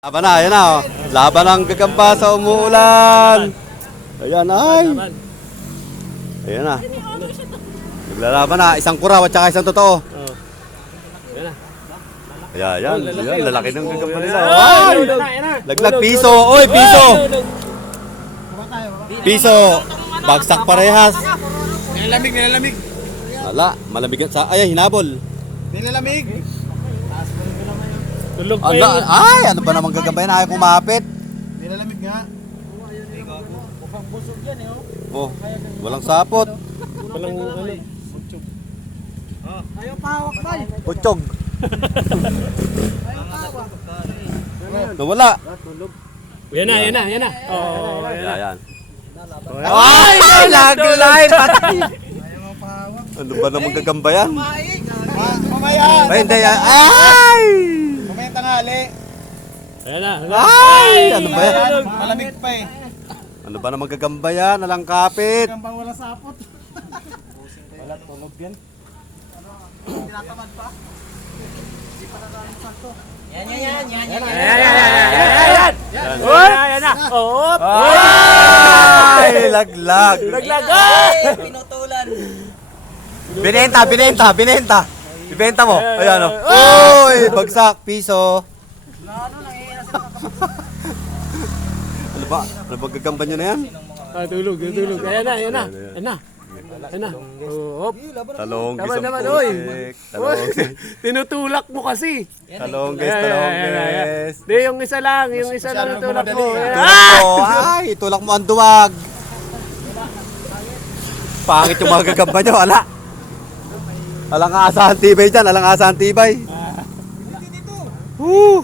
Laban na, ayan na. Oh. Laban ng gagamba sa umuulan. Ayan ay. Ayan na. Naglalaban na. Isang kuraw at saka isang totoo. Ayan, ayan. Lalaki ng gagamba nila. Ay! Laglag piso. Oy, piso. Piso. Bagsak parehas. Nilalamig. Wala, malamig sa ay hinabol. Nilalamig. Tulog pa yun. Ay, ano ba namang gagamba yan? Ayaw kumapit. Nilalamig nga. Oh, walang sapot. Walang ano. Ayaw pahawak bal. Putsog. Ayaw pahawak. Nawala. Yan na. Oo, yan na. Ayan. Ay, laglain patay. Ayaw pahawak. Ano ba namang gagamba yan? Mamaya. Ay, hindi. Ay! Mamaya tanghali. Ayan na. Ay! Ano ba yan? Malamig pa eh. Ano ba namang gagamba yan? Alang kapit. Gambang wala sapot. Wala tulog yan. Tinatamad pa? Hindi pa nagaling sakto. Yan. Ayan. Ayan na. Oo. Ay! Laglag. Pinutulan. Binenta. Ibenta mo. Ayan o. Uy! Bagsak. Piso. Ano ba? Ano ba gagamba nyo na yan? Tulog. Ayan na. Oo. Talong, Naman, gisang naman, oy. putik. Talong. Tinutulak mo kasi. Talong, guys. Di, yung isa lang itulak mo. Tulak mo. Ay, tulak mo ang duwag. Pangit yung mga gagamba nyo. Alang asahan tibay dyan. Alang asahan tibay. Woo!